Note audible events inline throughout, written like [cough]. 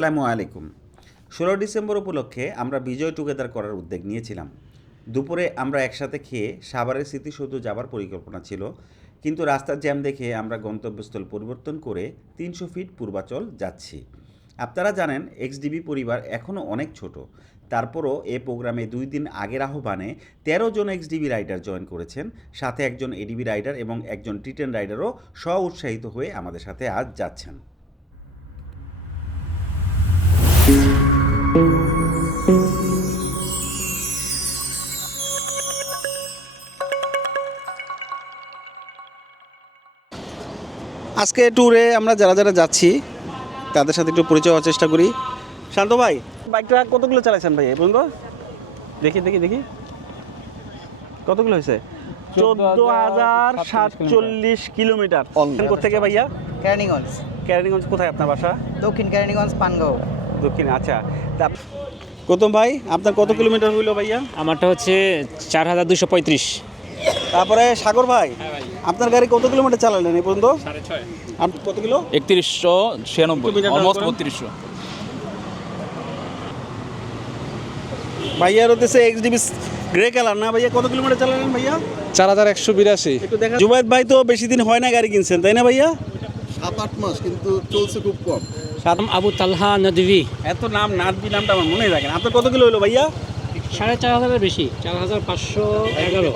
আসসালামু আলাইকুম। ষোলো ডিসেম্বর উপলক্ষে আমরা বিজয় টুগেদার করার উদ্যোগ নিয়েছিলাম। দুপুরে আমরা একসাথে খেয়ে সাভারের স্মৃতিসৌধ যাবার পরিকল্পনা ছিল, কিন্তু রাস্তার জ্যাম দেখে আমরা গন্তব্যস্থল পরিবর্তন করে তিনশো ফিট পূর্বাচল যাচ্ছি। আপনারা জানেন এক্সডিবি পরিবার এখনও অনেক ছোট। তারপরও এ প্রোগ্রামে দুই দিন আগের আহ্বানে তেরো জন এক্সডিবি রাইডার জয়েন করেছেন, সাথে একজন এডিবি রাইডার এবং একজন টি টেন রাইডারও স্ব উৎসাহিত হয়ে আমাদের সাথে আজ যাচ্ছেন। আজকে ট্যুরে আমরা যারা যারা যাচ্ছি তাদের সাথে একটু পরিচয় হওয়ার চেষ্টা করি। শান্ত ভাই বাইকটা কতগুলো চালাইছেন ভাই পর্যন্ত? দেখি দেখি দেখি। কতগুলো হয়েছে? চোদ্দ হাজার সাতচল্লিশ কিলোমিটার। থেকে ভাইয়া? কেরানীগঞ্জ ক্যারিগঞ্জ কোথায় আপনার বাসা? দক্ষিণ কেরানীগঞ্জ পানগাঁও। দক্ষিণে আচ্ছা। তা গৌতম ভাই আপনার কত কিলোমিটার হইল ভাইয়া? আমারটা হচ্ছে চার হাজার দুশো পঁয়ত্রিশ। তারপরে সাগর ভাই আপনার গাড়ি কত কিলোমিটার চালালেন এই পর্যন্ত? আপনি কত কিলো? একত্রিশশো ছিয়ানব্বই অলমোস্ট। বত্রিশশো। ভাইয়ার হতেছে এক্সডিবি গ্রে কালার না ভাইয়া? কত কিলোমিটার চালালেন ভাইয়া? চার হাজার একশো বিরাশি। একটু দেখা জুবাইদ ভাই তো বেশি দিন হয় না গাড়ি কিনছেন তাই না ভাইয়া? সাত আট মাস কিন্তু চলছে খুব কম। নাম আবু তালহা নদী এত নাম নাদবি নামটা আমার মনে থাকে না। আপনার কত কিলো হলো ভাইয়া? সাড়ে চার হাজারের বেশি চার হাজার পাঁচশো এগারো।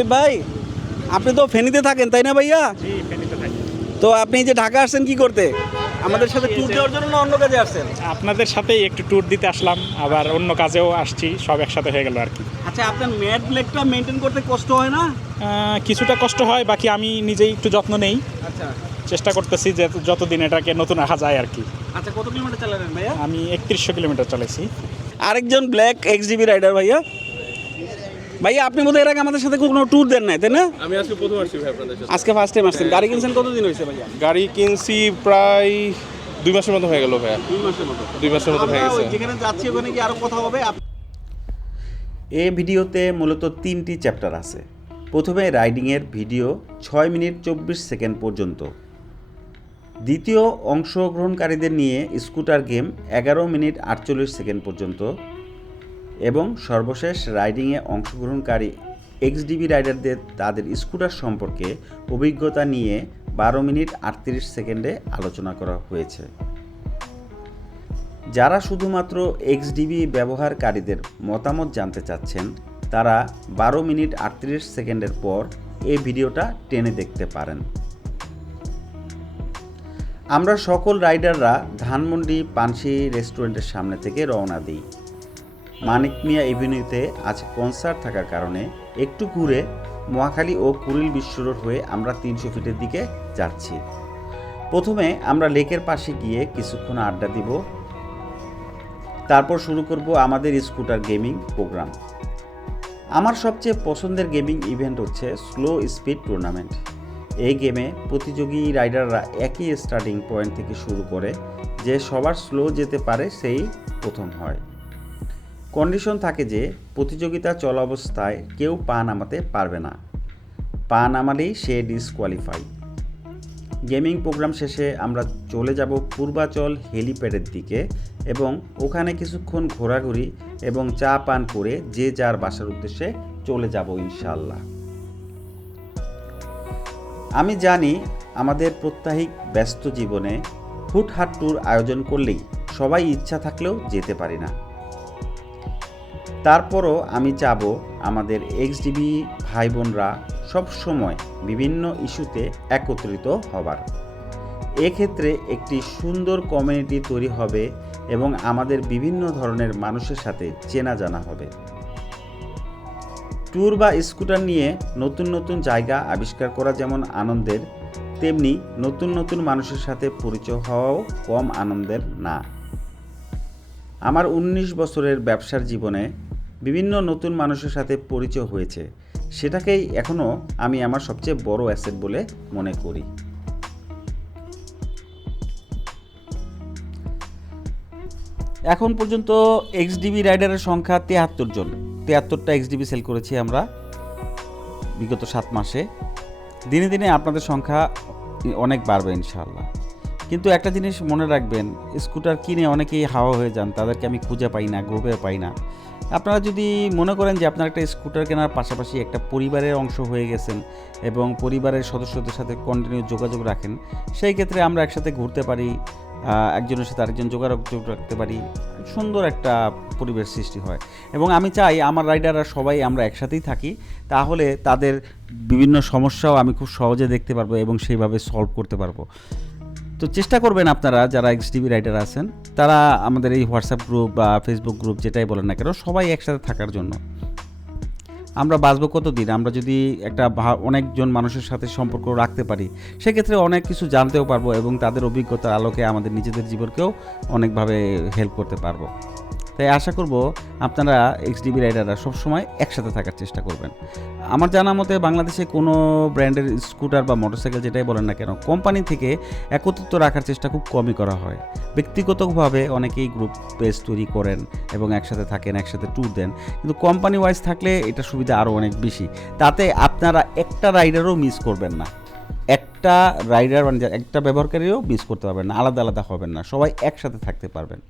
এ ভাই আপনি তো ফেনীতে থাকেন তাই না ভাইয়া? তো আপনি যে ঢাকা আসছেন কি করতে? আমাদের সাথে ট্যুর দেওয়ার জন্য না অন্য কাজে আসছেন? আপনাদের সাথে একটু ট্যুর দিতে আসলাম আবার অন্য কাজেও আসছি সব একসাথে হয়ে গেল আর কি। আচ্ছা আপনার ম্যাট ব্লেকটা মেনটেন করতে কষ্ট হয় না? কিছুটা কষ্ট হয় বাকি আমি নিজেই একটু যত্ন নেই। আচ্ছা। চেষ্টা করতেছি যে যতদিন এটাকে নতুন রাখা যায় আর কি। আচ্ছা কত কিলোমিটার চালালেন ভাইয়া? আমি একত্রিশশো কিলোমিটার চলেছি আরেকজন ব্ল্যাক এক্স জিবি রাইডার ভাইয়া। ভাইয়া আপনি বোধহয় এর আগে আমাদের সাথে কোনো ট্যুর দেন নাই তাই না? আমি আজকে প্রথম আসছি ভাই আপনাদের সাথে। আজকে ফার্স্ট টাইম আসছেন। গাড়ি কিনছেন কতদিন হয়েছে ভাইয়া? গাড়ি কিনছি প্রায় দুই মাসের মতো হয়ে গেল ভাইয়া। দুই মাসের মতো। দুই মাসের মতো হয়ে গেছে। ওই যেখানে যাচ্ছি ওখানে কি আরও কথা হবে? এই ভিডিওতে মূলত তিনটি চ্যাপ্টার আছে। প্রথমে রাইডিংয়ের ভিডিও ছয় মিনিট চব্বিশ সেকেন্ড পর্যন্ত। দ্বিতীয় অংশগ্রহণকারীদের নিয়ে স্কুটার গেম এগারো মিনিট আটচল্লিশ সেকেন্ড পর্যন্ত এবং সর্বশেষ রাইডিংয়ে অংশগ্রহণকারী এক্সডিবি রাইডারদের তাদের স্কুটার সম্পর্কে অভিজ্ঞতা নিয়ে বারো মিনিট আটত্রিশ সেকেন্ডে আলোচনা করা হয়েছে। যারা শুধুমাত্র এক্সডিবি ব্যবহারকারীদের মতামত জানতে চাচ্ছেন, তারা বারো মিনিট আটত্রিশ সেকেন্ডের পর এই ভিডিওটা টেনে দেখতে পারেন। আমরা সকল রাইডাররা ধানমন্ডি পানসি রেস্টুরেন্টের সামনে থেকে রওনা দিই। মানিক মিয়া এভিনিউতে আজ কনসার্ট থাকার কারণে একটু ঘুরে মহাখালী ও কুড়িল বিশ্ব রোড হয়ে আমরা তিনশো ফিটের দিকে যাচ্ছি। প্রথমে আমরা লেকের পাশে গিয়ে কিছুক্ষণ আড্ডা দিব। তারপর শুরু করব আমাদের স্কুটার গেমিং প্রোগ্রাম। আমার সবচেয়ে পছন্দের গেমিং ইভেন্ট হচ্ছে স্লো স্পিড টুর্নামেন্ট। এই গেমে প্রতিযোগী রাইডাররা একই স্টার্টিং পয়েন্ট থেকে শুরু করে যে সবার স্লো যেতে পারে সেই প্রথম হয়। কন্ডিশন থাকে যে প্রতিযোগিতা চলা অবস্থায় কেউ পা নামাতে পারবে না। পা নামালেই সে ডিসকোয়ালিফাই গেমিং প্রোগ্রাম শেষে আমরা চলে যাব পূর্বাচল হেলিপ্যাডের দিকে এবং ওখানে কিছুক্ষণ ঘোরাঘুরি এবং চা পান করে যে যার বাসার উদ্দেশ্যে চলে যাব ইনশাল্লাহ আমি জানি আমাদের প্রত্যাহিক ব্যস্ত জীবনে হুটহাট ট্যুর আয়োজন করলেই সবাই ইচ্ছা থাকলেও যেতে পারি না। তারপরও আমি চাব আমাদের এক্সডিবি ভাই বোনরা সবসময় বিভিন্ন ইস্যুতে একত্রিত হবার। এক্ষেত্রে একটি সুন্দর কমিউনিটি তৈরি হবে এবং আমাদের বিভিন্ন ধরনের মানুষের সাথে চেনা জানা হবে। ট্যুর বা স্কুটার নিয়ে নতুন নতুন জায়গা আবিষ্কার করা যেমন আনন্দের, তেমনি নতুন নতুন মানুষের সাথে পরিচয় হওয়াও কম আনন্দের না। আমার ১৯ বছরের ব্যবসার জীবনে বিভিন্ন নতুন মানুষের সাথে পরিচয় হয়েছে। সেটাকেই এখনও আমি আমার সবচেয়ে বড় অ্যাসেট বলে মনে করি। এখন পর্যন্ত এক্সডিবি রাইডারের সংখ্যা তিয়াত্তর জন। তিয়াত্তরটা এক্সডিবি সেল করেছি আমরা বিগত সাত মাসে। দিনে দিনে আপনাদের সংখ্যা অনেক বাড়বে ইনশাআল্লাহ। কিন্তু একটা জিনিস মনে রাখবেন, স্কুটার কিনে অনেকেই হাওয়া হয়ে যান, তাদেরকে আমি খুঁজে পাই না গ্রুপে পাই না। আপনারা যদি মনে করেন যে আপনার একটা স্কুটার কেনার পাশাপাশি একটা পরিবারের অংশ হয়ে গেছেন এবং পরিবারের সদস্যদের সাথে কন্টিনিউ যোগাযোগ রাখেন, সেই ক্ষেত্রে আমরা একসাথে ঘুরতে পারি একজনের সাথে আরেকজন যোগাযোগ রাখতে পারি। সুন্দর একটা পরিবেশ সৃষ্টি হয়। এবং আমি চাই আমার রাইডাররা সবাই আমরা একসাথেই থাকি, তাহলে তাদের বিভিন্ন সমস্যাও আমি খুব সহজে দেখতে পারব এবং সেইভাবে সলভ করতে পারব। তো চেষ্টা করবেন আপনারা, যারা এক্স এক্সটিভি রাইডার আছেন, তারা আমাদের এই হোয়াটসঅ্যাপ গ্রুপ বা ফেসবুক গ্রুপ যেটাই বলেন না কেন, সবাই একসাথে থাকার জন্য। আমরা বাঁচবো কতদিন? আমরা যদি একটা অনেকজন মানুষের সাথে সম্পর্ক রাখতে পারি, সেক্ষেত্রে অনেক কিছু জানতেও পারব এবং তাদের অভিজ্ঞতার আলোকে আমাদের নিজেদের জীবনকেও অনেকভাবে হেল্প করতে পারব। তাই আশা করব আপনারা এক্সডিবি রাইডাররা সবসময় একসাথে থাকার চেষ্টা করবেন। আমার জানা মতে বাংলাদেশে কোনো ব্র্যান্ডের স্কুটার বা মোটরসাইকেল যেটাই বলেন না কেন, কোম্পানি থেকে একত্রিত রাখার চেষ্টা খুব কমই করা হয়। ব্যক্তিগতভাবে অনেকেই গ্রুপ পেজ তৈরি করেন এবং একসাথে থাকেন, একসাথে ট্যুর দেন। কিন্তু কোম্পানি ওয়াইজ থাকলে এটা সুবিধা আরও অনেক বেশি। তাতে আপনারা একটা রাইডারও মিস করবেন না। একটা রাইডার মানে একটা ব্যবহারকারীও মিস করতে পারবেন না, আলাদা আলাদা হবেন না। সবাই একসাথে থাকতে পারবেন।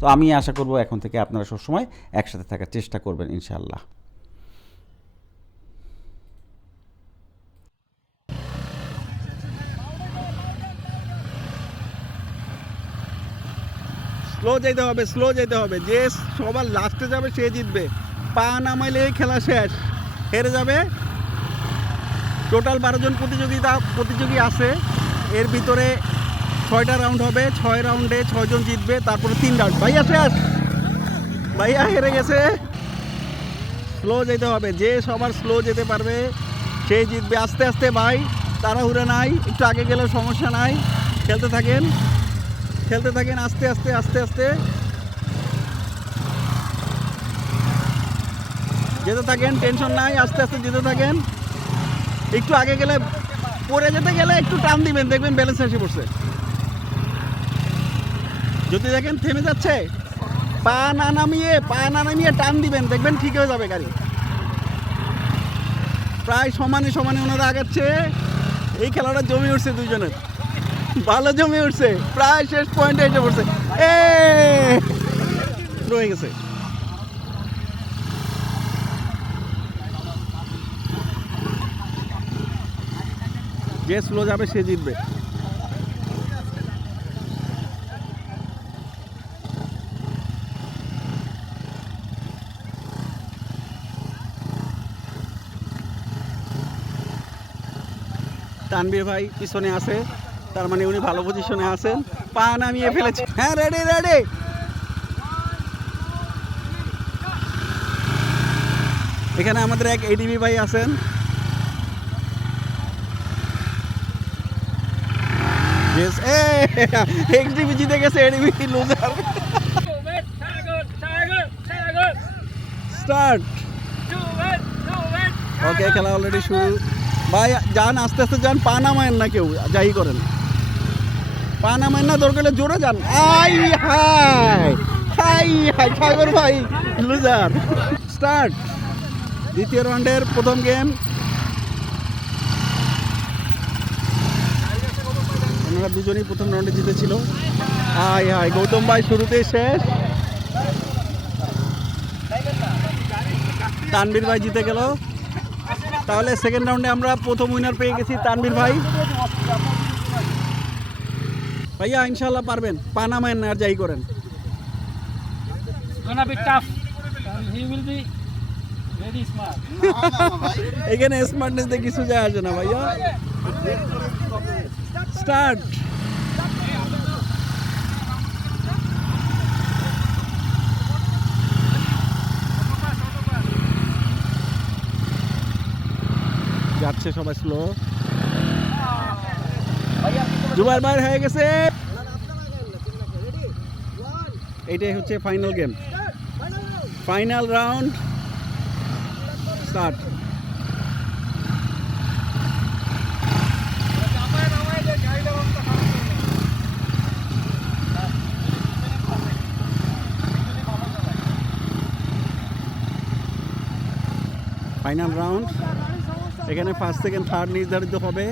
তো আমি আশা করব এখন থেকে আপনারা সবসময় একসাথে থাকার চেষ্টা করবেন, ইনশাআল্লাহ। স্লো যেতে হবে স্লো যেতে হবে। যে সবার লাস্টে যাবে, সে জিতবে। পা নামাইলে এই খেলা শেষ। হেরে যাবে। টোটাল বারো জন প্রতিযোগিতা, প্রতিযোগী আছে। এর ভিতরে ছয়টা রাউন্ড হবে, ছয় রাউন্ডে ছয়জন জিতবে, তারপরে তিন রাউন্ড ভাইয়া, শেষ! ভাইয়া, হেরে গেছে। স্লো যেতে হবে। যে সবার স্লো যেতে পারবে, সে জিতবে। আস্তে আস্তে ভাই, তাড়াহুড়া নাই, একটু আগে গেলে সমস্যা নাই। খেলতে থাকেন খেলতে থাকেন, আস্তে আস্তে আস্তে আস্তে। যেতে থাকেন টেনশন নাই, আস্তে আস্তে যেতে থাকেন। একটু আগে গেলে, পড়ে যেতে গেলে একটু টান দিবেন, দেখবেন ব্যালেন্স এসে পড়ছে। যদি দেখেন থেমে যাচ্ছে, পা না নামিয়ে, পা না নামিয়ে টান দিবেন, দেখবেন ঠিক হয়ে যাবে গাড়ি। প্রায় সমানে সমানে ওনারা আগাচ্ছে, এই খেলাটা জমে উঠছে দুইজনের। ভালো জমে উঠছে, প্রায় শেষ পয়েন্টে এসে পড়ছে। এ! রয়ে গেছে। যে স্লো যাবে, সে জিতবে। তানবীর ভাই পিছনে আছে তার মানে উনি ভালো পজিশনে আছেন। পা নামিয়ে ফেলেছে। হ্যাঁ রেডি রেডি এখানে আমাদের এক এডিবি ভাই আছেন। এক্সডিবি জিতে গেছে এডিবি লুজার স্টার্ট ওকে খেলা অলরেডি শুরু। ভাই, যান, আস্তে আস্তে যান, পা নামায়েন না কেউ, যাই করেন। পা নামায়েন না, দরকার জোরে যান। আই হাই হাই হাই সাগর ভাই লুজার স্টার্ট দ্বিতীয় রাউন্ডের প্রথম গেম ওনারা দুজনেই প্রথম রাউন্ডে জিতেছিল। হাই হাই গৌতম ভাই শুরুতেই শেষ। তানবীর ভাই জিতে গেল। তাহলে সেকেন্ড রাউন্ডে আমরা প্রথম উইনার পেয়ে গেছি তানবীর ভাই। ভাইয়া ইনশাল্লাহ পারবেন। পানামায়েন আর যাই করেন. এখানে স্মার্টনেস দিয়ে কিছু যায় আসে না ভাইয়া। স্টার্ট যাচ্ছে সবাই স্লো জুবাইর বাইর হয়ে গেছে। এইটাই হচ্ছে final game final round start final round এখানে পাঁচ সেকেন্ড থার্ড নির্ধারিত হবে।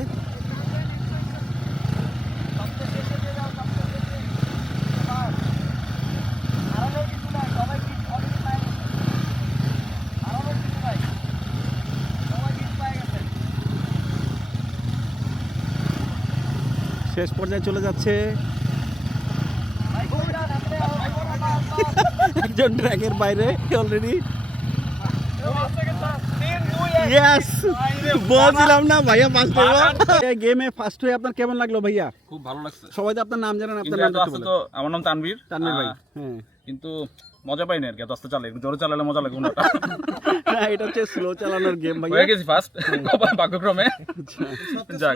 শেষ পর্যায়ে চলে যাচ্ছে। একজন ট্র্যাকের বাইরে অলরেডি ইয়েস বলছিলাম না ভাইয়া এই গেমে ফার্স্ট হয়ে আপনার কেমন লাগল ভাইয়া? খুব ভালো লাগছে। সবাই তো আপনার নাম জানেন কিন্তু আপনার বলেন। তো আমার নাম তানভীর। তানভীর ভাই হ্যাঁ। কিন্তু মজা পাইনি আর কি আস্তে চালে জোরে চালালে মজা লাগবে না না, এটা হচ্ছে স্লো চালানোর গেম ভাইয়া। হয়ে গেছি ফার্স্ট ভাগ্যক্রমে যাক।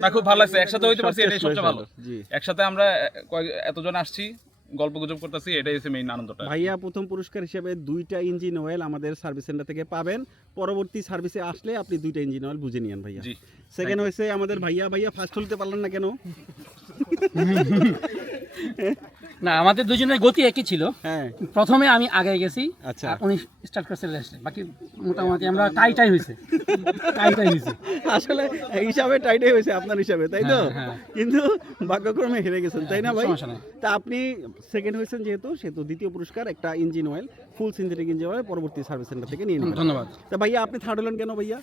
না খুব ভালো লাগছে একসাথে হইতে পারছি এটাই সবচেয়ে ভালো। জি। একসাথে আমরা কয়েক- এতজন আসছি গল্প গুজব করতেছি এটাই হচ্ছে মেইন আনন্দটা। ভাইয়া প্রথম পুরস্কার হিসেবে দুইটা ইঞ্জিন অয়েল আমাদের সার্ভিস সেন্টার থেকে পাবেন। পরবর্তী সার্ভিসে আসলে আপনি দুইটা ইঞ্জিন অয়েল বুঝে নিয়েন ভাইয়া। সেকেন্ড হয়েছে আমাদের ভাইয়া। ভাইয়া ফার্স্ট হতে পারলেন না কেন? [laughs] না আমাদের দুজনের গতি একই ছিল। হ্যাঁ। প্রথমে আমি আগে গেছি আচ্ছা। আর উনি স্টার্ট করছে লাস্টে বাকি মোটামুটি আমরা টাই টাই হয়েছে। টাই টাই হয়েছে। আসলে হিসাবে টাইটাই হয়েছে আপনার হিসাবে তাই তো? হ্যাঁ, হ্যাঁ। কিন্তু ভাগ্যক্রমে হেরে গেছেন তাই না ভাই? তা আপনি সেকেন্ড হয়েছেন যেহেতু সেহেতু দ্বিতীয় পুরস্কার একটা engine oil full synthetic engine oil পরবর্তী সার্ভিস সেন্টার থেকে নিয়ে নেবেন। ধন্যবাদ। তা ভাইয়া আপনি থার্ড হলেন কেন ভাইয়া?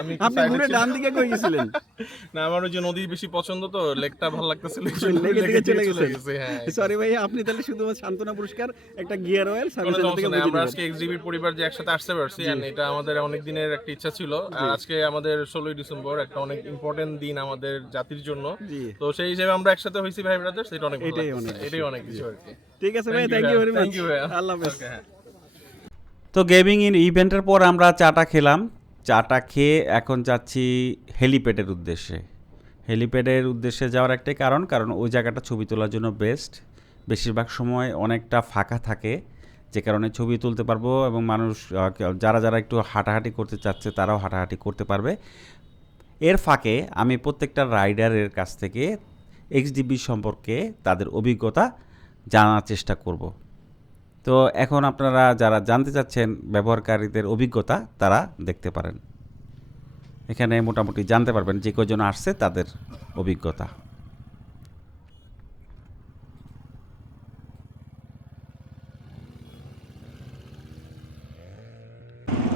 আমি আপনি ঘুরে ডান দিকে কই গেছিলেন? [laughs] না আমার ওই যে নদী বেশি পছন্দ তো লেকটা ভালো লাগতেছিল লেগে দিকে চলে গেছে, হ্যাঁ। সরি ভাইয়া আপনি তাহলে শুধুমাত্র সান্ত্বনা পুরস্কার একটা গিয়ার অয়েল সার্ভিস সেন্টার থেকে বুঝে আমরা আজকে এক্সডিবির পরিবার যে একসাথে আসতে পারছি and এটা আমাদের অনেক দিনের একটা ইচ্ছা ছিল। আর আজকে আমাদের ষোলোই ডিসেম্বর একটা অনেক ইম্পর্টেন্ট দিন আমাদের জাতির জন্য। তো সেই হিসেবে আমরা একসাথে হয়েছি ভাই ব্রাদার্স এটা অনেক ভালো এটাই অনেক এটাই অনেক কিছু আর কি। ঠিক আছে ভাই থ্যাংক ইউ ভেরি মাচ। আল্লাহ হাফেজ। হ্যাঁ। তো গেমিং ইন ইভেন্টের পর আমরা চাটা খেলাম। চাটা খেয়ে এখন যাচ্ছি হেলিপ্যাডের উদ্দেশ্যে। হেলিপ্যাডের উদ্দেশ্যে যাওয়ার একটাই কারণ কারণ ওই জায়গাটা ছবি তোলার জন্য বেস্ট বেশিরভাগ সময় অনেকটা ফাঁকা থাকে যে কারণে ছবি তুলতে পারব এবং মানুষ যারা যারা একটু হাঁটাহাঁটি করতে চাচ্ছে তারাও হাঁটাহাঁটি করতে পারবে। এর ফাঁকে আমি প্রত্যেকটা রাইডারের কাছ থেকে এক্সডিবি সম্পর্কে তাদের অভিজ্ঞতা জানার চেষ্টা করব। তো এখন আপনারা যারা জানতে চাচ্ছেন ব্যবহারকারীদের অভিজ্ঞতা, তারা দেখতে পারেন। এখানে মোটামুটি জানতে পারবেন যে কজন আসছে তাদের অভিজ্ঞতা।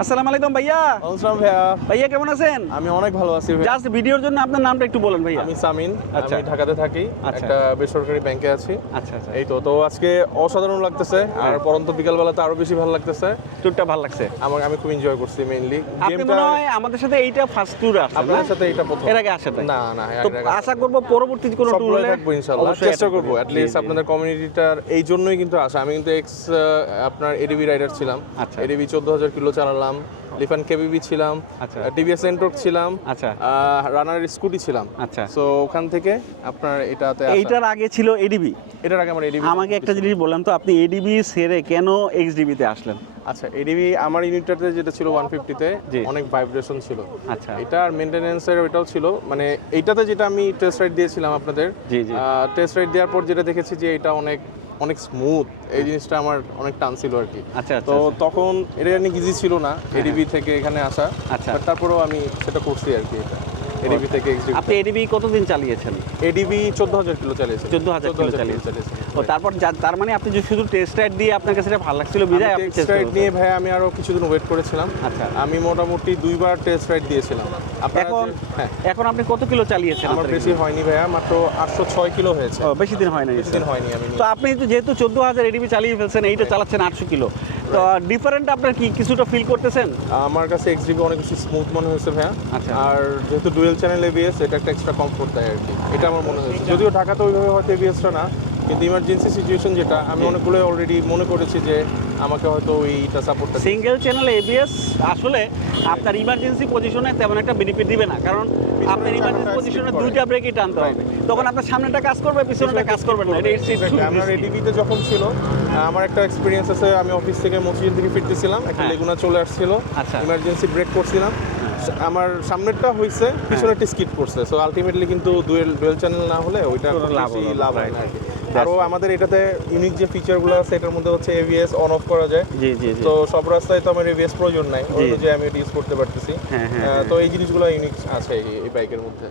আসসালামু আলাইকুম ভাইয়া। আসসালাম ভাইয়া। ভাইয়া কেমন আছেন? আমি অনেক ভালো আছি ভাইয়া। জাস্ট ভিডিওর জন্য আপনার নামটা একটু বলেন ভাইয়া। আমি সামিন আচ্ছা। আমি ঢাকাতে থাকি আচ্ছা। একটা বেসরকারি ব্যাংকে আছি। আচ্ছা আচ্ছা। এই তো তো আজকে অসাধারণ লাগতেছে আর পরন্ত বিকালবেলাতে আরও বেশি ভালো লাগতেছে। ট্যুরটা ভালো লাগছে। আমার আমি খুব এনজয় করছি মেইনলি আপনি মনে হয় আমাদের সাথে এইটা ফার্স্ট ট্যুর আসছেন আপনার সাথে এটা প্রথম। এর আগে আসেন না না তো আশা করব পরবর্তী কোনো ট্যুর হলে থাকব ইনশাআল্লাহ চেষ্টা করব জি, জি। আপনাদের কমিউনিটিটার এই জন্যই কিন্তু আসা। আমি কিন্তু এক্স আপনার এডিবি রাইডার ছিলাম। আচ্ছা। এডিবি চোদ্দ হাজার কিলো চালালাম। লিফান কেবিবি ছিলাম আচ্ছা। টিভিএস এন্ট্রোক ছিলাম আচ্ছা। রানার স্কুটি ছিলাম। আচ্ছা। সো ওখান থেকে আপনার এটাতে এইটার আগে ছিল এডিবি এটার আগে আমার এডিবি আমাকে একটা জিনিস বললাম তো আপনি এডিবি সেরে কেন এক্সডিবিতে আসলেন? আচ্ছা এডিবি আমার ইউনিটটাতে যেটা ছিল ওয়ান ফিফটিতে। অনেক ভাইব্রেশন ছিল। আচ্ছা। এটা আর মেনটেনেন্সের ওইটাও ছিল। মানে এইটাতে যেটা আমি টেস্ট রাইড দিয়েছিলাম আপনাদের জি, জি। টেস্ট রাইড দেওয়ার পর যেটা দেখেছি যে এটা অনেক অনেক স্মুথ এই জিনিসটা আমার অনেক টান ছিল আর কি। আচ্ছা আচ্ছা তো তখন এটা অনেক ইজি ছিল না এডিবি থেকে এখানে আসা আচ্ছা। তারপরেও আমি সেটা করছি আর কি এটা। এডিবি থেকে আপনি এডিবি কতদিন চালিয়েছেন? এডিবি চোদ্দ হাজার কিলো চালিয়েছি। 14,000 কিলো চালিয়েছেন। চালিয়েছি। ও তারপর তার মানে আপনি যে শুধু টেস্ট রাইড দিয়ে আপনার কাছে ভালো লাগছিল বিদায় টেস্ট রাইড নিয়ে ভাই আমি আরও কিছুদিন ওয়েট করেছিলাম। আচ্ছা। আমি মোটামুটি দুইবার টেস্ট রাইড দিয়েছিলাম। এখন হ্যাঁ। এখন আপনি কত কিলো চালিয়েছেন আমার বেশি হয়নি ভাইয়া মাত্র আটশো ছয় কিলো হয়েছে। বেশি দিন হয় না বেশি দিন হয়নি আমি তো আপনি যেহেতু চোদ্দ হাজার এডিবি চালিয়ে ফেলছেন এইটা চালাচ্ছেন আটশো কিলো। তো ডিফারেন্ট আপনার কি কিছুটা ফিল করতেছেন? আমার কাছে এক্সডিবি অনেক বেশি স্মুথ মনে হয়েছে ভাইয়া। আচ্ছা। আর যেহেতু ডুয়েল চ্যানেল এবিএস এটা একটা এক্সট্রা কমফোর্ট দেয় আর কি। এটা আমার মনে হয়েছে। যদিও ঢাকাতে ওইভাবে হয়তো এবিএসটা না কিন্তু ইমার্জেন্সি সিচুয়েশন যেটা আমি অনেকগুলো অলরেডি মনে করেছি যে আমাকে হয়তো ওইটা সাপোর্টটা সিঙ্গেল চ্যানেল এবিএস আসলে আপনার ইমার্জেন্সি পজিশনে তেমন একটা বেনিফিট দিবে না কারণ আপনার ইমার্জেন্সি পজিশনে দুইটা ব্রেকই টানতে হবে। তখন আপনার সামনেটা কাজ করবে পিছনেটা কাজ করবে না। আমার এডিবিতে যখন ছিল আমার একটা এক্সপিরিয়েন্স আছে আমি অফিস থেকে মসজিদ থেকে ফিরতেছিলাম একটা হ্যাঁ। লেগুনা চলে আসছিল আচ্ছা। ইমার্জেন্সি ব্রেক করছিলাম। আমার সামনেরটা হয়েছে পিছনেরটা স্কিপ করছে। সো আলটিমেটলি কিন্তু ডুয়েল ডুয়েল চ্যানেল না হলে ওইটা লাভ হয় না। আরও আমাদের এটাতে ইউনিক যে ফিচারগুলো আছে এটার মধ্যে হচ্ছে এভিএস অন অফ করা যায়। জি জি তো সব রাস্তায় তো আমার এভিএস প্রয়োজন নাই। ওই যে আমি এটা ইউজ করতে পারতেছি। হ্যাঁ, হ্যাঁ, হ্যাঁ। তো এই জিনিসগুলো ইউনিক আছে এই বাইকের মধ্যে।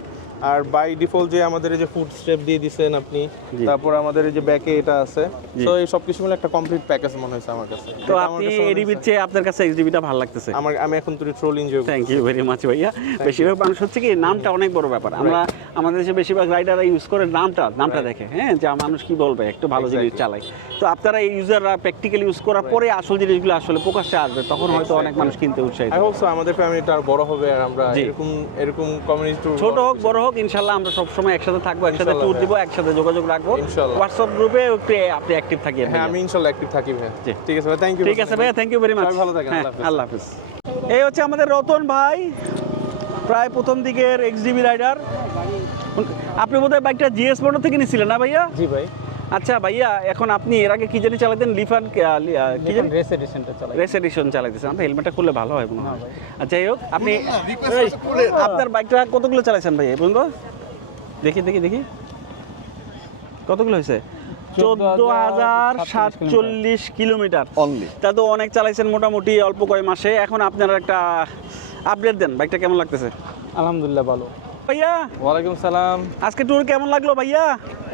আর বাই ডিফল্ট যে আমাদের এই যে ফুড স্টেপ দিয়ে দিছেন আপনি তারপর আমাদের এই যে ব্যাকে এটা আছে। তো এই সব কিছু মিলে একটা কমপ্লিট প্যাকেজ মনে হয়েছে আমার কাছে। তো আপনি এডিবির চেয়ে আপনার কাছে এক্সডিবিটা ভালো লাগতেছে? আমার আমি এখন তুই troll enjoy thank you very much ভাইয়া। বেশিরভাগ মানুষ হচ্ছে কি নামটা অনেক বড় ব্যাপার। আমরা আমাদের দেশে বেশিরভাগ রাইডাররা ইউজ করে নামটা নামটা দেখে হ্যাঁ? যে মানুষ কি বলবে একটু ভালো জিনিস চালাই তো আপনারা এই ইউজাররা প্র্যাকটিক্যালি ইউজ করার পরে আসল জিনিসগুলো আসলে প্রকাশ্যে আসবে তখন হয়তো অনেক মানুষ কিনতে উৎসাহিত আই হোপ সো আমাদের ফ্যামিলিটা আর বড় হবে আর আমরা এরকম এরকম কমিউনিটি ছোট হোক বড় হোক ইনশাল্লাহ আমরা সবসময় একসাথে থাকব একসাথে ট্যুর দিব একসাথে যোগাযোগ রাখব। হোয়াটসঅ্যাপ গ্রুপে একটু আপনি অ্যাক্টিভ থাকি হ্যাঁ আমি ইনশাল্লাহ অ্যাক্টিভ থাকি ভাই ঠিক আছে ভাই থ্যাংক ইউ ঠিক আছে ভাই থ্যাংক ইউ ভেরি মাচ ভালো থাকেন, হ্যাঁ আল্লাহ হাফেজ। আল্লাহ হাফিজ। এই হচ্ছে আমাদের রতন ভাই প্রায় প্রথম দিকের এক্সডিবি রাইডার আপনি বোধহয় বাইকটা জিএস মোটর থেকে নিয়েছিলেন না ভাইয়া? জি ভাই। আচ্ছা ভাইয়া এখন আপনি এর আগে কি জানি চালাতেন? লিফান কি জানি? রেস এডিশনটা চালাই। রেস এডিশন চালাইতেছেন। আপনি হেলমেটটা খুললে ভালো হয় মনে হয়। আচ্ছা যাই হোক আপনি আপনার বাইকটা কতগুলো চালাইছেন ভাই এই পর্যন্ত? দেখি দেখি দেখি। কতগুলো হয়েছে? চোদ্দ হাজার সাতচল্লিশ কিলোমিটার। অনলি তা তো অনেক চালাইছেন মোটামুটি অল্প কয় মাসে। এখন আপনার একটা আপডেট দেন বাইকটা কেমন লাগতেছে? আলহামদুলিল্লাহ ভালো। ভাইয়া ওয়ালাইকুম সালাম। আজকে ট্যুর কেমন লাগল ভাইয়া?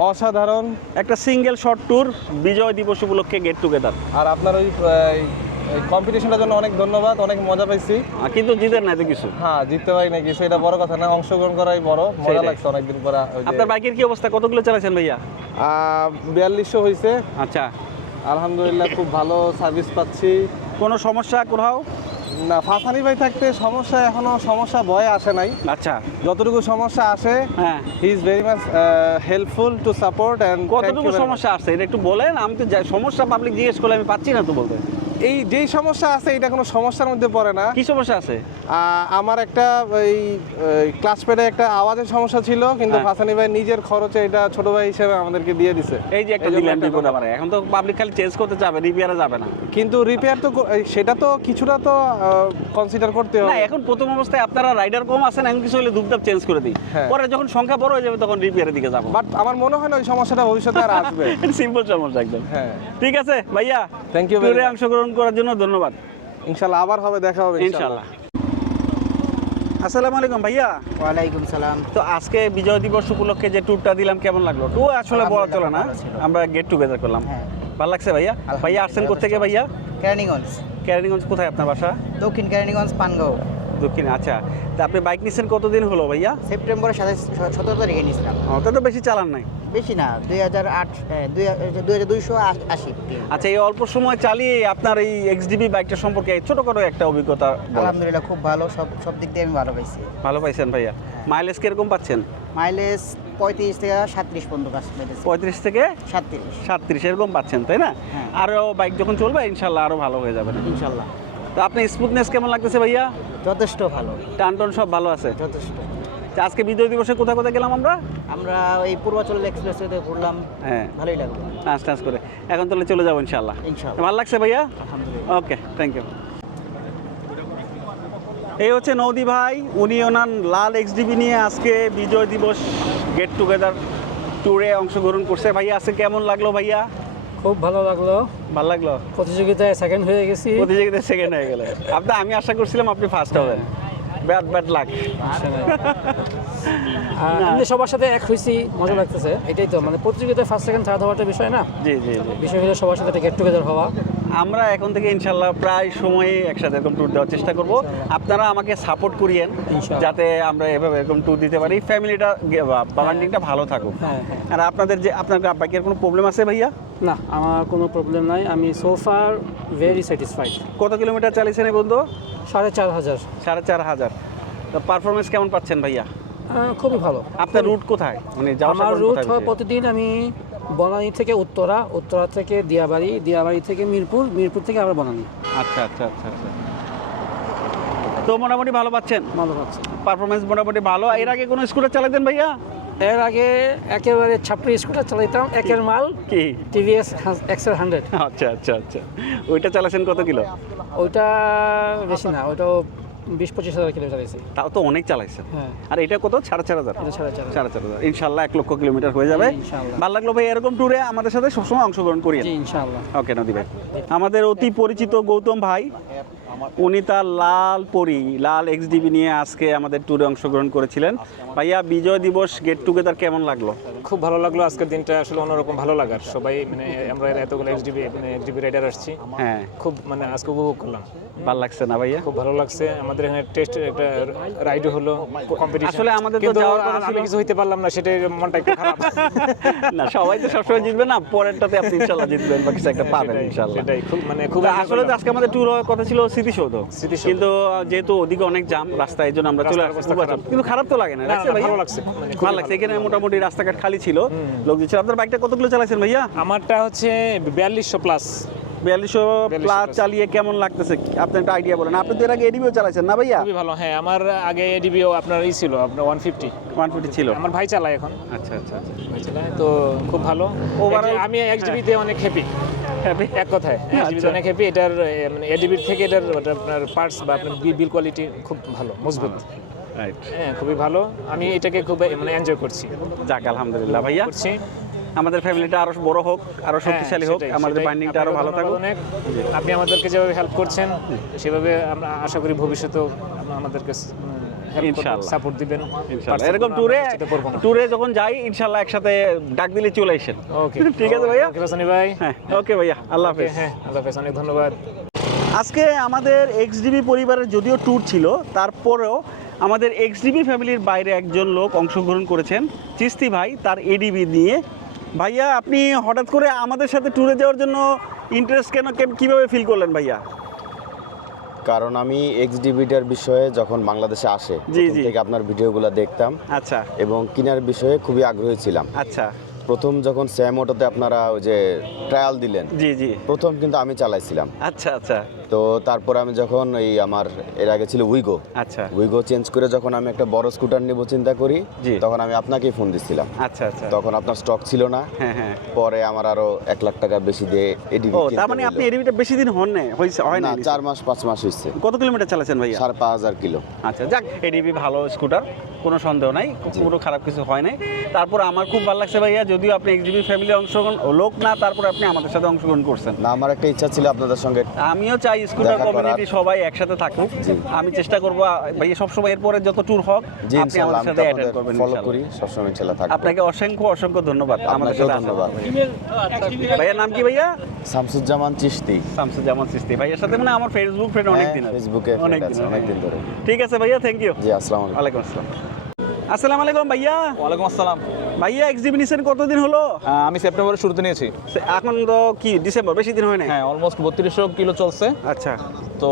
অসাধারণ। একটা সিঙ্গেল শর্ট ট্যুর বিজয় দিবস উপলক্ষে গেট টুগেদার আর আপনার ওই কম্পিটিশনটার জন্য অনেক ধন্যবাদ অনেক মজা পাইছি। কিন্তু জিতের নাই তো কিছু। হ্যাঁ জিততে পারি না কিছু এটা বড় কথা না অংশগ্রহণ করাই বড় মজা লাগছে অনেকদিন পরে আপনার বাইকের কি অবস্থা? কতগুলো চালাইছেন ভাইয়া? বিয়াল্লিশশো হয়েছে আচ্ছা। আলহামদুলিল্লাহ খুব ভালো সার্ভিস পাচ্ছি। কোনো সমস্যা কোথাও? না ফাসানি ভাই থাকতে সমস্যা এখনও সমস্যা ভয় আসে নাই। আচ্ছা। যতটুকু সমস্যা আসে হ্যাঁ। He is very much helpful to support and কতটুকু সমস্যা আসছে? এটা একটু বলেন আমি তো সমস্যা পাবলিক জিজ্ঞেস করলে আমি পাচ্ছি না তো বলতে। এই যেই সমস্যা আছে এটা কোনো সমস্যার মধ্যে পড়ে না। কি সমস্যা আছে? আমার একটা ওই ক্লাস পেডে একটা আওয়াজের সমস্যা ছিল কিন্তু হ্যাঁ। ফাসানি ভাই নিজের খরচে এটা ছোট ভাই হিসেবে আমাদেরকে দিয়ে দিছে। এই যে একটা এই দিলেন বিপদ কথা। এখন তো পাবলিক খালি চেঞ্জ করতে যাবে রিপেয়ারে যাবে না। কিন্তু রিপেয়ার তো সেটা তো কিছুটা তো কনসিডার করতে হবে। না এখন প্রথম অবস্থায় আপনারা রাইডার কম আছেন এখন কিছু হলে ধূপধাপ চেঞ্জ করে দিই। হ্যাঁ। পরে যখন সংখ্যা বড় হয়ে যাবে তখন রিপেয়ারের দিকে যাব। বাট আমার মনে হয় না ওই সমস্যাটা ভবিষ্যতে আর আসবে। [laughs] সিম্পল সমস্যা একদম। হ্যাঁ। ঠিক আছে ভাইয়া। Thank you much. অংশগ্রহণ করার জন্য ধন্যবাদ। ইনশাল্লাহ আবার হবে দেখা হবে ইনশাল্লাহ আসসালামু আলাইকুম ভাইয়া। ওয়ালাইকুম সালাম। তো আজকে বিজয় দিবস উপলক্ষে যে ট্যুরটা দিলাম কেমন লাগল? ট্যুর আসলে বলা চলে না আমরা গেট টুগেদার করলাম। হ্যাঁ। ভালো লাগছে ভাইয়া? ভাইয়া আসছেন কোথেকে ভাইয়া? কেরানীগঞ্জ কেরানীগঞ্জ কোথায় আপনার বাসা? দক্ষিণ কেরানীগঞ্জ পানগাঁও। দক্ষিণে আচ্ছা। তা আপনি বাইক নিচ্ছেন কতদিন হলো ভাইয়া? সেপ্টেম্বরের সাতাশ সতেরো তারিখে নিয়েছিলাম ও, তা তো বেশি চালান নাই। বেশি না দুই হাজার আট দুই দুই হাজার দুইশো আশি। আচ্ছা এই অল্প সময় চালিয়ে আপনার এই এক্সডিবি বাইকটা সম্পর্কে ছোটখাটো একটা অভিজ্ঞতা বলেন। আলহামদুলিল্লাহ খুব ভালো। সব সব দিক দিয়ে আমি ভালো পাইছি। ভালো পাইছেন ভাইয়া। মাইলেজ কীরকম পাচ্ছেন? মাইলেজ পঁয়ত্রিশ থেকে সাতত্রিশ পর্যন্ত কাজ পঁয়ত্রিশ থেকে? সাতত্রিশ। সাতত্রিশ এরকম পাচ্ছেন তাই না? হ্যাঁ। আরও বাইক যখন চলবে ইনশাল্লাহ আরও ভালো হয়ে যাবে। ইনশাল্লাহ। তো আপনি স্মুথনেস কেমন লাগতেছে ভাইয়া? যথেষ্ট ভালো। টান টান সব ভালো আছে? যথেষ্ট। তা আজকে বিজয় দিবসে কোথায় কোথায় গেলাম আমরা? আমরা এই পূর্বাচল এক্সপ্রেসওয়েতে ঘুরলাম। হ্যাঁ। ভালোই লাগল। নাচ টাচ করে। এখন তাহলে চলে যাব ইনশাল্লাহ ইনশাল্লাহ ভালো লাগছে ভাইয়া? আলহামদুলিল্লাহ। ওকে থ্যাংক ইউ এই হচ্ছে নদী ভাই উনি ওনার লাল এক্সডিবি নিয়ে আজকে বিজয় দিবস গেট টুগেদার ট্যুরে অংশগ্রহণ করছে। ভাইয়া আজকে কেমন লাগল ভাইয়া? খুব ভালো লাগল। ভালো লাগল। প্রতিযোগিতায় সেকেন্ড হয়ে গেছি। প্রতিযোগিতায় সেকেন্ড হয়ে গেলে। আপনি আমি আশা করছিলাম আপনি ফার্স্ট হবেন। Bad bad luck. আপনি [laughs] সবার সাথে এক হয়েছি মজা লাগতেছে। এটাই তো মানে প্রতিযোগিতায় ফার্স্ট সেকেন্ড থার্ড হওয়াটা বিষয় না। জি জি বিষয় হলো সবার সাথে গেট টুগেদার হওয়া। আমরা এখন থেকে ইনশাল্লাহ প্রায় সময়ে একসাথে এরকম ট্যুর দেওয়ার চেষ্টা করব। আপনারা আমাকে সাপোর্ট করিয়েন যাতে আমরা এভাবে এরকম ট্যুর দিতে পারি। ফ্যামিলিটা বাগানটিংটা ভালো থাকুক। হ্যাঁ হ্যাঁ আর আপনাদের যে আপনার বাইকের কোনো প্রবলেম আছে ভাইয়া? না আমার কোনো প্রবলেম নাই। আমি সোফার ভেরি স্যাটিসফাইড কত কিলোমিটার চালিয়েছেন এই বন্ধু? সাড়ে চার হাজার। সাড়ে চার হাজার। তো পারফরমেন্স কেমন পাচ্ছেন ভাইয়া? খুবই ভালো। আপনার রুট কোথায়? মানে যাওয়া আমার রুট প্রতিদিন আমি বনানী থেকে উত্তরা উত্তরা থেকে দিয়াবাড়ি দিয়াবাড়ি থেকে মিরপুর মিরপুর থেকে আবার বনানী। আচ্ছা আচ্ছা আচ্ছা আচ্ছা। তো মোটামুটি ভালো পাচ্ছেন? ভালো পাচ্ছেন পারফরমেন্স মোটামুটি ভালো। এর আগে কোনো স্কুটার চালাতেন ভাইয়া? এর আগে একেবারে ছাপড়ি স্কুটার চালাইতাম একের মাল কি? TVS XL hundred. আচ্ছা আচ্ছা আচ্ছা। ওইটা চালাছেন কত কিলো? ওইটা বেশি না ওইটাও বিশ পঁচিশ হাজার কিলো চালাইছি। তাও তো অনেক চালাইছেন হ্যাঁ। আর এটা কত? সাড়ে চার হাজার। সাড়ে চার হাজার। ইনশাল্লাহ এক লক্ষ কিলোমিটার হয়ে যাবে। ভালো লাগল ভাই এরকম ট্যুরে আমাদের সাথে সবসময় অংশগ্রহণ করি ইনশাল্লাহ ওকে নদী ভাই। আমাদের অতি পরিচিত গৌতম ভাই। উনি তার লাল পরি লাল এক্সডিবি নিয়ে আজকে আমাদের ট্যুরে অংশগ্রহণ করেছিলেন। ভাইয়া বিজয় দিবস গেট টুগেদার কেমন লাগল? খুব ভালো লাগল আজকের দিনটা আসলে অন্যরকম ভালো লাগার। সবাই মানে আমরা এতগুলো এক্সডিবি মানে এক্সডিবি রাইডার আসছি। হ্যাঁ। খুব মানে আজকে উপভোগ করলাম। ভালো লাগছে না ভাইয়া? খুব ভালো লাগছে। আমাদের এখানে টেস্ট একটা রাইড হলো কম্পিটিশন আসলে আমাদের তো যাওয়ার কথা ছিল। কিছু হইতে পারলাম না সেটাই মনটা একটু খারাপ। [laughs] না সবাই তো সবসময় জিতবে না পরেরটাতে আপনি ইনশাল্লাহ জিতবেন বা কিছু একটা পাবেন সেটাই, ইনশাল্লাহ। সেটাই খুব মানে খুব আসলে আজকে আমাদের ট্যুর হওয়ার কথা ছিল স্মৃতিসৌধ। কিন্তু যেহেতু ওদিকে অনেক জাম রাস্তায় এই জন্য আমরা চলে আসছি। কিন্তু খারাপ তো লাগে না লাগছে ভালো লাগছে, মানে ভালো লাগছে। এখানে মোটামুটি রাস্তাঘাট খালি ছিল লোকজন ছিল আপনার বাইকটা কতগুলো চালাইছেন ভাইয়া? আমারটা হচ্ছে বিয়াল্লিশশো প্লাস বিয়াল্লিশশো 4200 প্লাস চালিয়ে কেমন লাগতেছে? আপনি একটা আইডিয়া বলেন। আপনি তো এর আগে এডিবিও চালাইছেন না ভাইয়া? খুবই ভালো হ্যাঁ আমার আগে এডিবিও আপনার ই ছিল আপনার ওয়ান ফিফটি ওয়ান ফিফটি ছিল। আমার ভাই চালায় এখন। আচ্ছা আচ্ছা আচ্ছা। ভাই চালায় তো খুব ভালো। আমি এক্সডিবিতে অনেক হ্যাপি? এক কথায় আচ্ছা। অনেক হ্যাপি এটার মানে এডিবির থেকে এটার আপনার পার্টস বা আপনার বিল কোয়ালিটি খুব ভালো মজবুত। রাইট হ্যাঁ খুবই ভালো। আমি এটাকে খুব মানে এনজয় করছি। যাক আলহামদুলিল্লাহ ভাইয়া। করছি। আমাদের ফ্যামিলিটা আরও বড় হোক আরও শক্তিশালী হ্যাঁ, হোক আমাদের বাইন্ডিংটা আরও ভালো থাকুক। অনেক। আপনি আমাদেরকে যেভাবে হেল্প করছেন সেভাবে আমরা আশা করি ভবিষ্যতেও আমাদেরকে। সাপোর্ট দিবেন। এরকম ট্যুরে ট্যুরে যখন যাই একসাথে ডাক দিলে চলে আসেন। ওকে [laughs] ঠিক আছে ভাইয়া? ওকে হাসানি ভাই। হ্যাঁ ওকে ভাইয়া আল্লাহ হাফেজ। হ্যাঁ আল্লাহ হাফেজ অনেক ধন্যবাদ। আজকে আমাদের এক্সডিবি পরিবারের যদিও ট্যুর ছিল তারপরেও আমাদের এক্সডিবি ফ্যামিলির বাইরে একজন লোক অংশগ্রহণ করেছেন চিস্তি ভাই তার এডিবি নিয়ে ভাইয়া আপনি হঠাৎ করে আমাদের সাথে ট্যুরে যাওয়ার জন্য ইন্টারেস্ট কেন কীভাবে ফিল করলেন ভাইয়া? কারণ আমি এক্স ডিবিটার বিষয়ে যখন বাংলাদেশে আসে। থেকে আপনার ভিডিওগুলো দেখতাম আচ্ছা। এবং কিনার বিষয়ে খুবই আগ্রহী ছিলাম। আচ্ছা। প্রথম যখন স্যাম অটোতে আপনারা ওই যে ট্রায়াল দিলেন জি জি। প্রথম কিন্তু আমি চালাইছিলাম। আচ্ছা আচ্ছা। তো তারপর আমি যখন এই আমার এর আগে ছিল উইগো আচ্ছা। উইগো চেঞ্জ করে যখন আমি একটা বড় স্কুটার নেব চিন্তা করি তখন আমি আপনাকেই ফোন দিছিলাম। আচ্ছা আচ্ছা। তখন আপনার স্টক ছিল না। হ্যাঁ হ্যাঁ। পরে আমার আরও এক লাখ টাকা বেশি দিয়ে এডিবি ও তার মানে আপনি এডিবিটা বেশি দিন হন না হয়েছে হয় না চার মাস পাঁচ মাস হয়েছে কত কিলোমিটার চালাচ্ছেন ভাইয়া? সাড়ে পাঁচ হাজার কিলো। আচ্ছা যাক এডিবি ভালো স্কুটার কোনো সন্দেহ নাই পুরো খারাপ কিছু হয় নাই। তারপর আমার খুব ভালো লাগছে ভাইয়া যদিও আপনি এক্সডিবি ফ্যামিলি অংশগ্রহণ লোক না তারপর আপনি আমাদের সাথে অংশগ্রহণ করছেন। না আমার একটা ইচ্ছা ছিল আপনাদের সঙ্গে আমিও চাই স্কুটার কমিউনিটি সবাই একসাথে থাকুক। আমি চেষ্টা করব আ, ভাইয়া সবসময় এরপরে যত ট্যুর হোক আপনি আমাদের সাথে অ্যাটেন্ড করবেন ফলো। করি সবসময় ইনশাল্লাহ থাকব। আপনাকে অসংখ্য অসংখ্য ধন্যবাদ আমাদের সাথে ধন্যবাদ। ভাইয়ার নাম কি ভাইয়া? শামসুজ্জামান চিশতি। শামসুজ্জামান সিস্তি ভাইয়ের সাথে মানে আমার ফেসবুক ফ্রেন্ড অনেক দিন ফেসবুকে অনেক দিন আছে, অনেকদিন ধরে। ঠিক আছে ভাইয়া থ্যাংক ইউ জি আসসালামু আলাইকুম। ওয়ালাইকুম আসসালাম। আসসালামু আলাইকুম ভাইয়া। ওয়ালাইকুম আসসালাম। ভাইয়া এক্সিবিশন কতদিন হলো? আমি সেপ্টেম্বরের শুরুতে নিয়েছি। এখন তো কি ডিসেম্বর? বেশি দিন হয় না হ্যাঁ অলমোস্ট বত্রিশশো কিলো চলছে। আচ্ছা। তো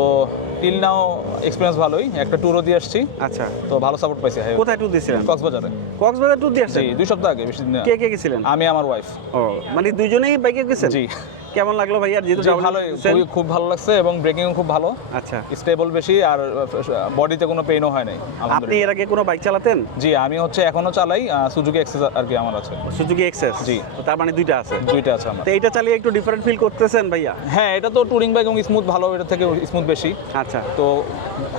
টিল নাও এক্সপিরিয়েন্স ভালোই। একটা ট্যুরও দিয়ে আসছি। আচ্ছা। তো ভালো সাপোর্ট পাইছি হ্যাঁ। কোথায় ট্যুর দিয়েছিলেন? কক্সবাজারে। কক্সবাজার ট্যুর দিয়ে জি আসছেন? দুই সপ্তাহ আগে বেশি দিন কে কে গেছিলেন? আমি আমার ওয়াইফ ও মানে দুইজনেই বাইকে গেছেন? জি। কেমন লাগল ভাইয়া? যেহেতু জি, travel ভালোই খুব ভালো লাগছে এবং ব্রেকিংও খুব ভালো। আচ্ছা। স্টেবল বেশি আর বডিতে কোনো পেইনও হয় নাই আপনি এর আগে কোনো বাইক চালাতেন? জি আমি হচ্ছে এখনও চালাই সুজুকি এক্সেস আর কি আমার আছে। সুজুকি এক্সেস জি। তার মানে দুইটা আছে? দুইটা আছে আমার। তো এটা চালিয়ে একটু ডিফারেন্ট ফিল করতেছেন ভাইয়া? হ্যাঁ এটা তো টুরিং বাইক এবং স্মুথ ভালো এটা থেকে স্মুথ বেশি। আচ্ছা। তো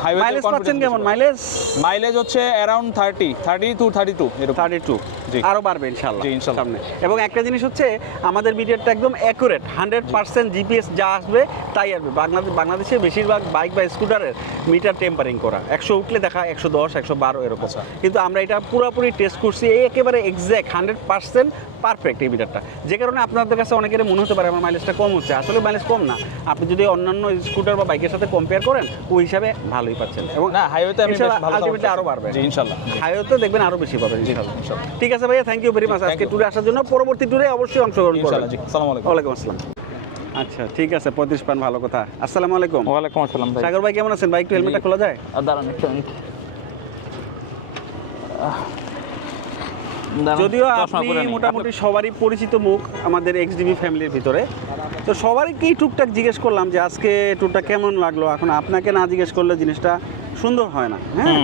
হাইওয়ে মাইলেজ পাচ্ছেন কেমন? মাইলেজ মাইলেজ হচ্ছে around thirty thirty two thirty two thirty two. আরও বাড়বে ইনশাল্লাহ সামনে। এবং একটা জিনিস হচ্ছে আমাদের ভিডিওটা একদম অ্যাকুরেট হান্ড্রেড পার্সেন্ট জিপিএস যা আসবে তাই আসবে। বাংলাদেশ বাংলাদেশে বেশিরভাগ বাইক বা স্কুটারের মিটার টেম্পারিং করা। একশো উঠলে দেখা একশো দশ একশো বারো এরকম। আচ্ছা। কিন্তু আমরা এটা পুরোপুরি টেস্ট করছি এই একেবারে এক্স্যাক্ট হান্ড্রেড পার্সেন্ট পারফেক্ট এই মিটারটা যে কারণে আপনাদের কাছে অনেকের মনে হতে পারে আমার মাইলেজটা কম হচ্ছে। আসলে মাইলেজ কম না। আপনি যদি অন্যান্য স্কুটার বা বাইকের সাথে কম্পেয়ার করেন ওই হিসাবে ভালোই পাচ্ছেন। এবং না হাইওয়েতে আরও বাড়বে। ইনশাল্লাহ হাইওয়েতে দেখবেন আরও বেশি পাবেন ইনশাল্লাহ ঠিক আছে ভাইয়া থ্যাংক ইউ ভেরি মাচ আজকে ট্যুরে আসার জন্য। পরবর্তী ট্যুরে অবশ্যই অংশগ্রহণ করবেন। ওয়ালাইকুম আসসালাম। আচ্ছা ঠিক আছে পঁয়ত্রিশ পান ভালো কথা। আসসালামু আলাইকুম। ওয়ালাইকুম আসসালাম ভাই। সাগর ভাই কেমন আছেন? ভাই একটু হেলমেটটা খোলা যায়? দাঁড়ান একটু যদিও আপনি মোটামুটি সবারই পরিচিত মুখ আমাদের এক্সডিবি ফ্যামিলির ভিতরে। তো সবারই কি টুকটাক জিজ্ঞেস করলাম যে আজকে ট্যুরটা কেমন লাগল? এখন আপনাকে না জিজ্ঞেস করলে জিনিসটা সুন্দর হয় না হ্যাঁ?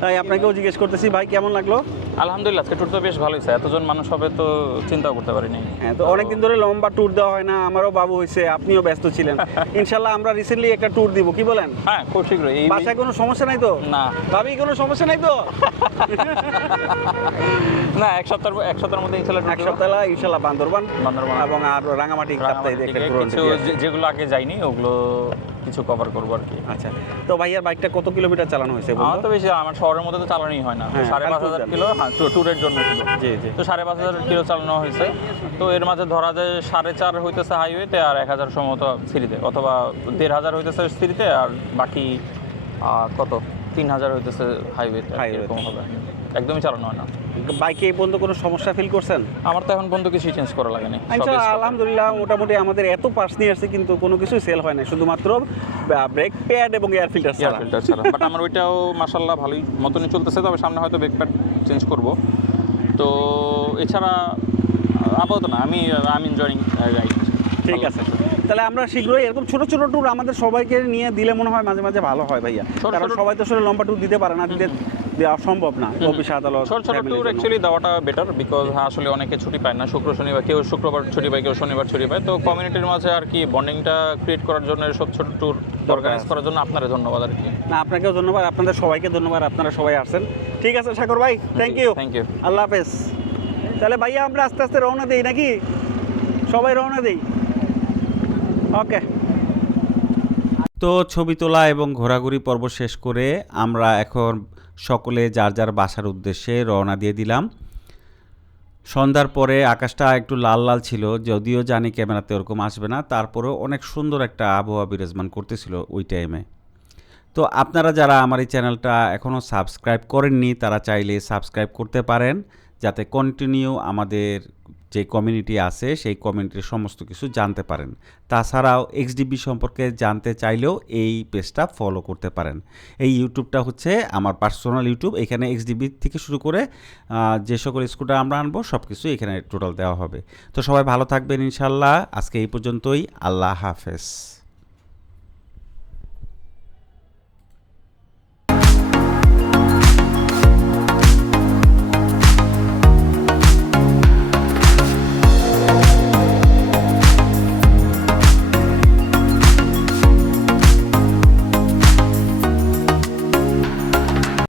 তাই আপনাকেও জিজ্ঞেস করতেছি ভাই কেমন লাগল? আলহামদুলিল্লাহ আজকে ট্যুর তো বেশ ভালোই হয়েছে এতজন মানুষ হবে তো চিন্তাও করতে পারিনি। হ্যাঁ তো অনেকদিন ধরে লম্বা ট্যুর দেওয়া হয় না আমারও বাবু হয়েছে আপনিও ব্যস্ত ছিলেন। [laughs] ইনশাল্লাহ আমরা রিসেন্টলি একটা ট্যুর দিব কি বলেন? হ্যাঁ খুব শীঘ্রই। এই বাসায় কোনো সমস্যা নাই তো? না। ভাবি কোনো সমস্যা নাই তো? [laughs] না এক সপ্তাহ এক সপ্তাহের মধ্যে ইনশাল্লাহ এক সপ্তাহ ইনশাল্লাহ বান্দরবান। বান্দরবান। এবং আর রাঙামাটি কিছু যেগুলো আগে যাইনি ওগুলো কিছু কভার করব আর কি। আচ্ছা তো ভাইয়ার বাইকটা কত কিলোমিটার চালানো হয়েছে? আমার তো বেশি আমার শহরের মধ্যে তো চালানোই হয় না। হ্যাঁ, সাড়ে পাঁচ হাজার কিলো হ্যাঁ ট্যুরের জন্য ছিল। জি জি। তো সাড়ে পাঁচ হাজার কিলো চালানো হয়েছে। তো এর মাঝে ধরা যায় সাড়ে চার হইতেছে হাইওয়েতে আর এক হাজার সম্ভবত সিঁড়িতে অথবা দেড় হাজার হইতেছে সিঁড়িতে আর বাকি কত? তিন হাজার হইতেছে হাইওয়েতে এরকম হবে। একদমই চালানো হয় না। বাইকে এই পর্যন্ত কোনো সমস্যা ফিল করছেন? আমার তো এখন পর্যন্ত কিছুই চেঞ্জ করা লাগেনি। সবই ইনশাল্লাহ আলহামদুলিল্লাহ মোটামুটি আমাদের এত পার্টস নিয়ে আসছে কিন্তু কোনো কিছুই সেল হয় না শুধুমাত্র ব্রেক প্যাড এবং এয়ার ফিল্টার এয়ার ফিল্টার ছাড়া। বাট আমার ওইটাও মাসাল্লাহ ভালোই মতনই চলতেছে তবে সামনে হয়তো ব্রেক প্যাড চেঞ্জ করব। তো এছাড়া আপাতত না আমি আই এম এনজয়িং রাইড ঠিক আছে। তাহলে আমরা শীঘ্রই এরকম ছোট ছোট ট্যুর আমাদের সবাইকে নিয়ে দিলে মনে হয় মাঝে মাঝে ভালো হয় ভাইয়া। কারণ সবাই তো আসলে লম্বা ট্যুর দিতে পারে না দিতে দেওয়া সম্ভব না অফিস আদালত ছোট ছোট ট্যুর অ্যাকচুয়ালি দেওয়াটা বেটার বিকজ আসলে অনেকে ছুটি পায় না। শুক্র শনিবার কেউ শুক্রবার ছুটি পায় কেউ শনিবার ছুটি পায়। তো কমিউনিটির মাঝে আর কি বন্ডিংটা ক্রিয়েট করার জন্য এসব ছোট ট্যুর অর্গানাইজ করার জন্য আপনারা ধন্যবাদ আর কি। না আপনাকেও ধন্যবাদ। আপনাদের সবাইকে ধন্যবাদ। আপনারা সবাই আসছেন। ঠিক আছে সাগর ভাই থ্যাংক ইউ থ্যাংক ইউ আল্লাহ হাফেজ। তাহলে ভাইয়া আমরা আস্তে আস্তে রওনা দিই নাকি? সবাই রওনা দিই। ওকে তো ছবি তোলা এবং ঘোরাঘুরি পর্ব শেষ করে আমরা এখন সকলে যার যার বাসার উদ্দেশ্যে রওনা দিয়ে দিলাম। সন্ধ্যার পরে আকাশটা একটু লাল লাল ছিল, যদিও জানি ক্যামেরাতে ওরকম আসবে না। তারপরেও অনেক সুন্দর একটা আবহাওয়া বিরাজমান করতেছিল ওই টাইমে তো আপনারা যারা আমার এই চ্যানেলটা এখনও সাবস্ক্রাইব করেননি, তারা চাইলে সাবস্ক্রাইব করতে পারেন, যাতে কন্টিনিউ আমাদের যে কমিউনিটি আছে, সেই কমিউনিটির সমস্ত কিছু জানতে পারেন। তাছাড়াও এক্সডিবি সম্পর্কে জানতে চাইলেও এই পেজটা ফলো করতে পারেন। এই ইউটিউবটা হচ্ছে আমার পার্সোনাল ইউটিউব এখানে এক্সডিবি থেকে শুরু করে যে সকল স্কুটার আমরা আনব সব কিছু এখানে টোটাল দেওয়া হবে। তো সবাই ভালো থাকবেন ইনশাল্লাহ আজকে এই পর্যন্তই। আল্লাহ হাফেজ।